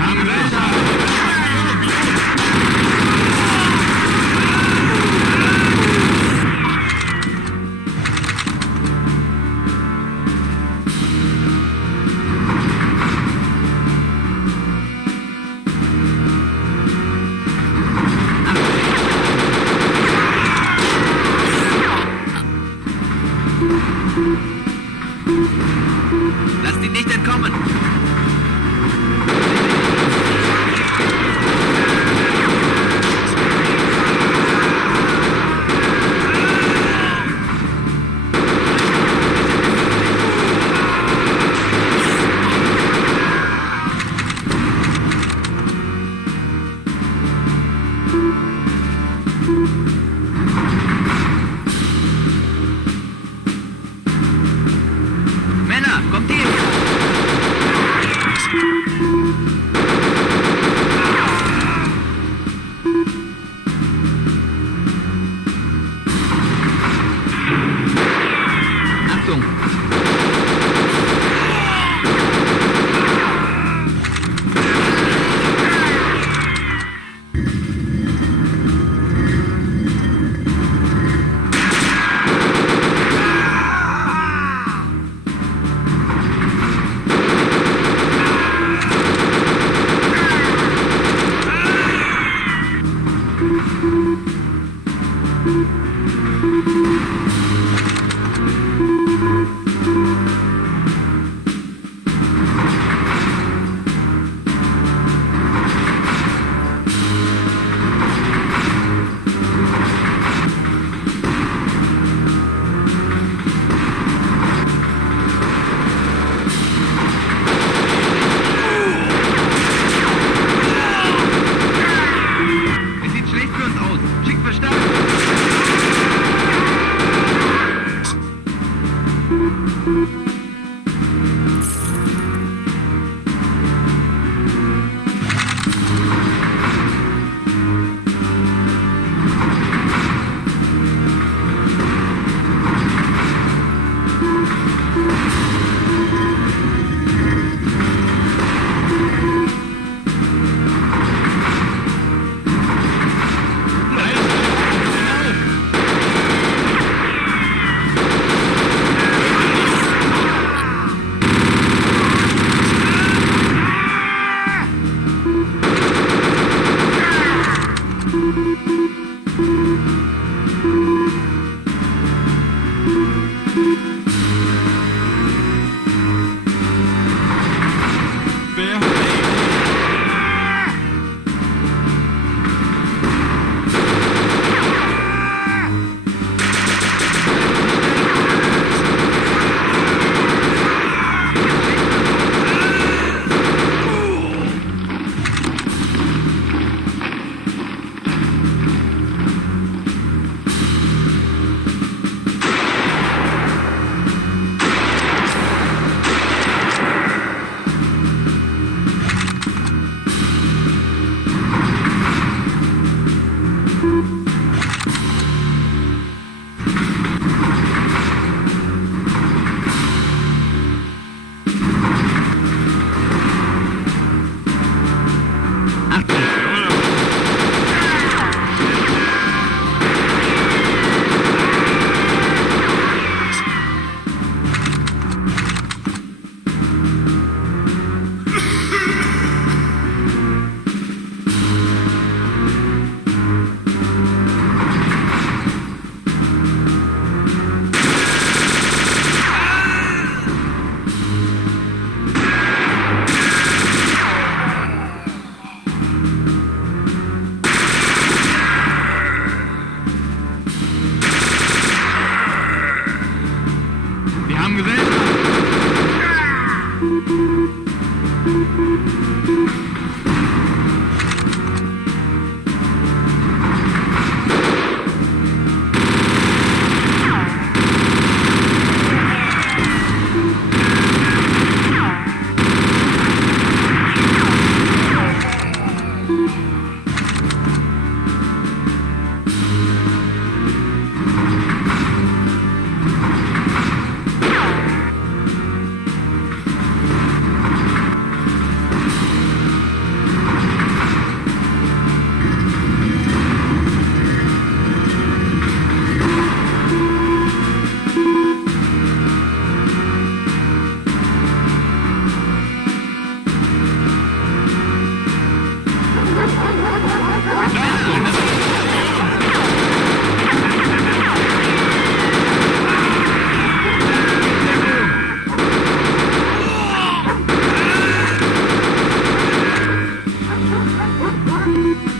Wir haben Gesellschaft. Lasst ihn nicht entkommen! Männer, kommt hier! Achtung! Es sieht schlecht für uns aus. Schickt Verstärkung!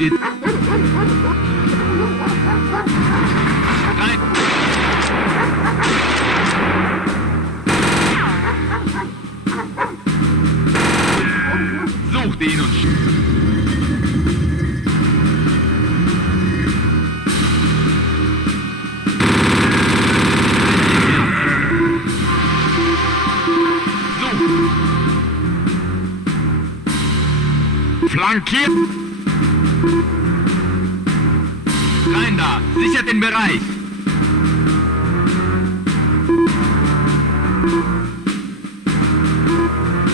Wir rein. Sucht ihn und flankiert! Rein da! Sichert den Bereich!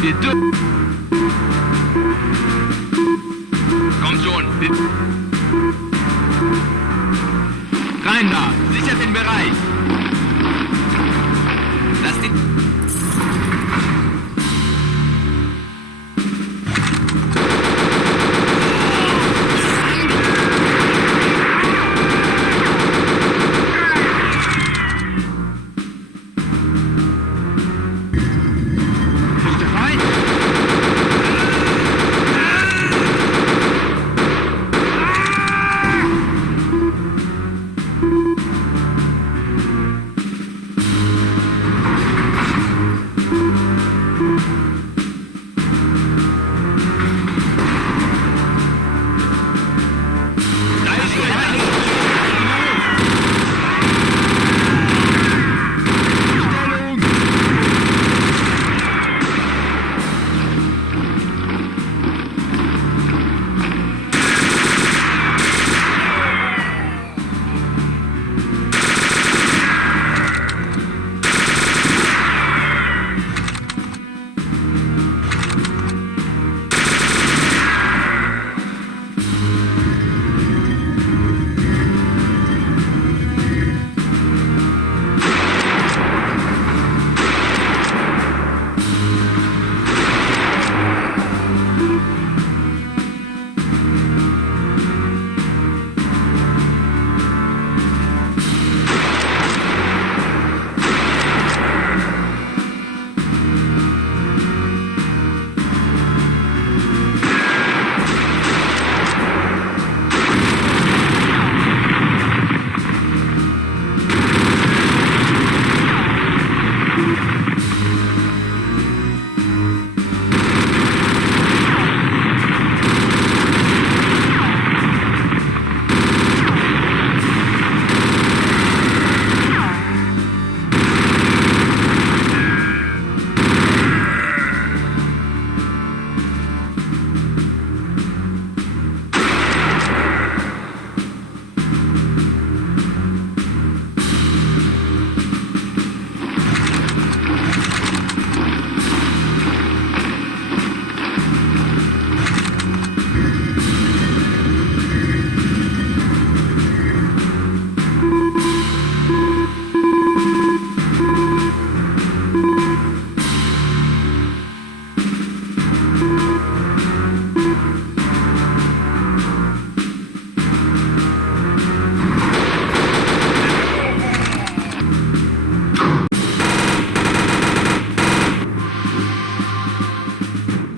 Wir dürfen... Kommt schon! Rein da! Sichert den Bereich! Lass den...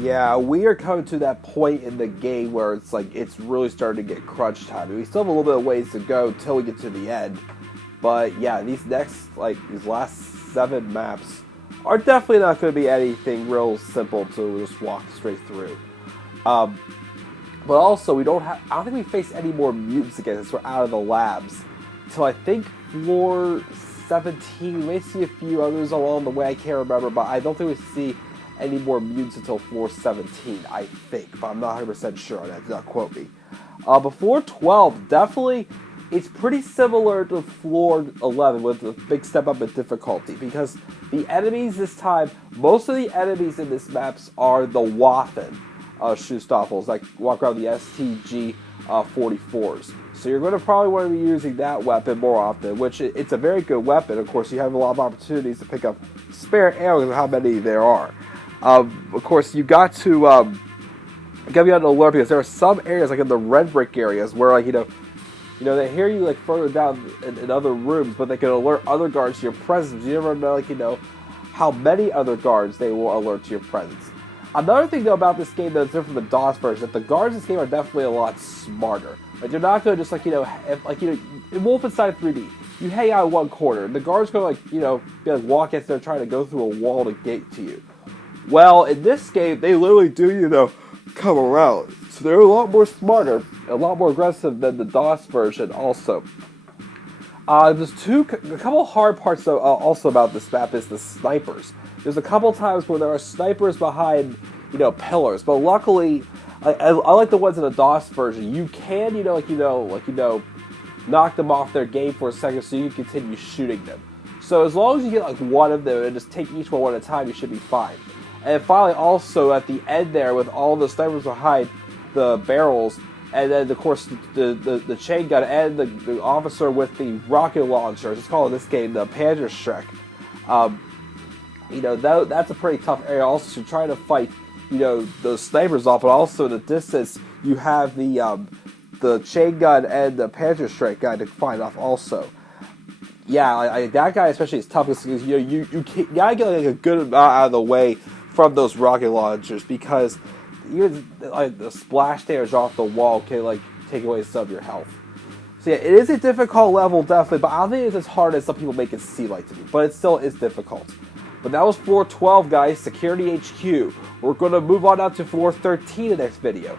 Yeah, we are coming to that point in the game where it's like it's really starting to get crunch time. We still have a little bit of ways to go till we get to the end. But yeah, these last 7 maps are definitely not going to be anything real simple to just walk straight through. But also, I don't think we face any more mutants again since we're out of the labs. Till I think floor 17. We may see a few others along the way, I can't remember, but I don't think we see any more mutants until floor 17, I think, but I'm not 100% sure on that, do not quote me. But floor 12, definitely, it's pretty similar to floor 11 with a big step up in difficulty, because the enemies this time, most of the enemies in this maps are the Waffen Schustoffels that walk around the STG 44s. So you're going to probably want to be using that weapon more often, which it's a very good weapon. Of course, you have a lot of opportunities to pick up spare ammo because of how many there are. Of course, you got to be on alert because there are some areas, like in the red brick areas, where like they hear you like further down in other rooms, but they can alert other guards to your presence. You never know, how many other guards they will alert to your presence. Another thing though about this game that's different from the DOS version, that the guards in this game are definitely a lot smarter. Like they're not going to just like, in Wolfenstein 3D, you hang out in one corner, and the guards go like, be like walk as they're trying to go through a wall to get to you. Well, in this game, they literally do, come around. So they're a lot more smarter, a lot more aggressive than the DOS version also. There's a couple hard parts though, also about this map is the snipers. There's a couple times where there are snipers behind, pillars, but luckily, I like the ones in the DOS version. You can, knock them off their game for a second so you can continue shooting them. So as long as you get like one of them and just take each one at a time, you should be fine. And finally, also at the end there, with all the snipers behind the barrels, and then of course the chain gun and the officer with the rocket launcher. It's called in this game the Panzerschreck. That's a pretty tough area. Also, to try to fight, those snipers off, but also in the distance you have the chain gun and the Panzerschreck guy to fight off also. Yeah, that guy especially is tough because you gotta get like a good amount out of the way from those rocket launchers, because even like the splash damage off the wall can like take away some of your health. So yeah, it is a difficult level definitely, but I don't think it's as hard as some people make it seem like to be. But it still is difficult. But that was floor 12, guys, Security HQ. We're going to move on now to floor 13 in the next video,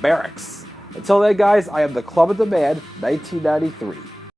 Barracks. Until then, guys, I am the Club of the Man, 1993.